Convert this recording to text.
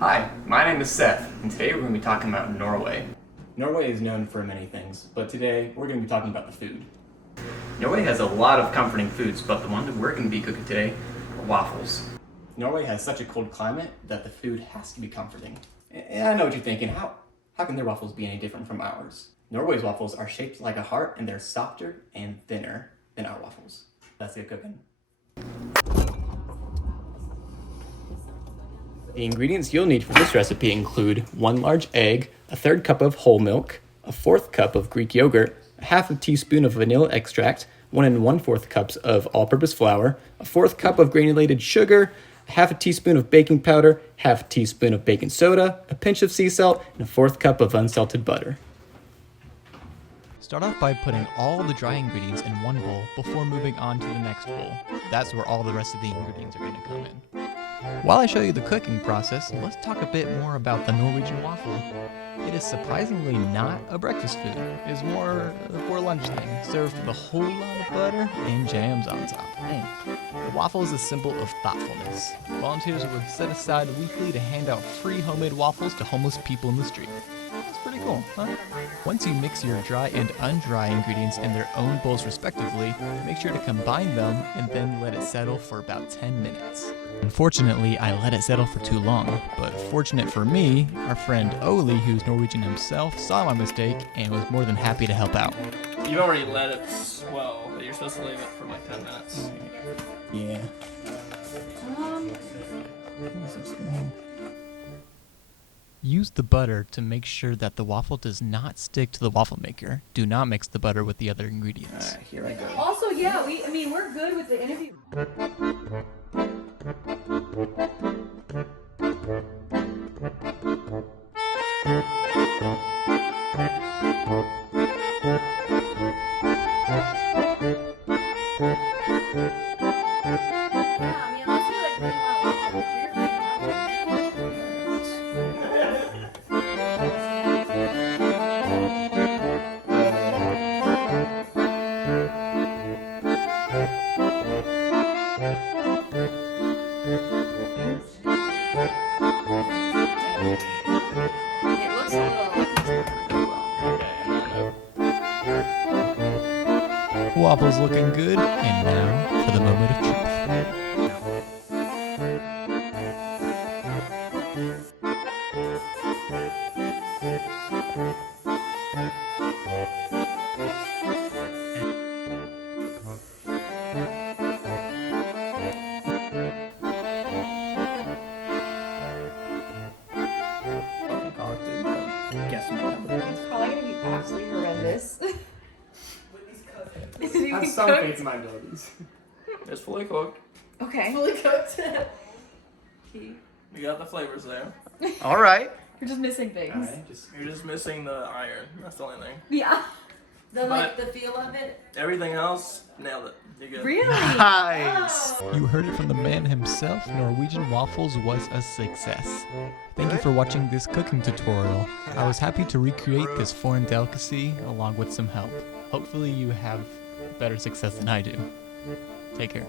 Hi, my name is Seth, and today we're going to be talking about Norway. Norway is known for many things, but today we're going to be talking about the food. Norway has a lot of comforting foods, but the one that we're going to be cooking today are waffles. Norway has such a cold climate that the food has to be comforting. And I know what you're thinking, how can their waffles be any different from ours? Norway's waffles are shaped like a heart and they're softer and thinner than our waffles. Let's get cooking. The ingredients you'll need for this recipe include 1 large egg, a 1/3 cup of whole milk, a 1/4 cup of Greek yogurt, a 1/2 teaspoon of vanilla extract, 1 1/4 cups of all-purpose flour, a 1/4 cup of granulated sugar, a 1/2 teaspoon of baking powder, 1/2 teaspoon of baking soda, a pinch of sea salt, and a 1/4 cup of unsalted butter. Start off by putting all the dry ingredients in one bowl before moving on to the next bowl. That's where all the rest of the ingredients are going to come in. While I show you the cooking process, let's talk a bit more about the Norwegian waffle. It is surprisingly not a breakfast food. It is more for a lunch thing, served with a whole lot of butter and jams on top. The waffle is a symbol of thoughtfulness. Volunteers would set aside weekly to hand out free homemade waffles to homeless people in the street. It's pretty cool, huh? Once you mix your dry and undry ingredients in their own bowls respectively, make sure to combine them and then let it settle for about 10 minutes. Unfortunately, I let it settle for too long, but fortunate for me, our friend Oli, who's Norwegian himself, saw my mistake and was more than happy to help out. You already let it swell, but you're supposed to leave it for like 10 minutes. Yeah. Use the butter to make sure that the waffle does not stick to the waffle maker. Do not mix the butter with the other ingredients. Alright, here I go. Also, yeah, we're good with the interview. Waffles looking good, and now for the moment of truth. It's probably gonna be absolutely horrendous. Is it even Have some cooked? faith in my abilities. It's fully cooked. Okay. Fully cooked. You got the flavors there. Alright. You're just missing things. Alright, You're just missing the iron. That's the only thing. Yeah. But- the feel of it. Everything else, nailed it. You're good. Really? Nice. Oh. You heard it from the man himself, Norwegian waffles was a success. Thank you for watching this cooking tutorial. I was happy to recreate this foreign delicacy along with some help. Hopefully you have better success than I do. Take care.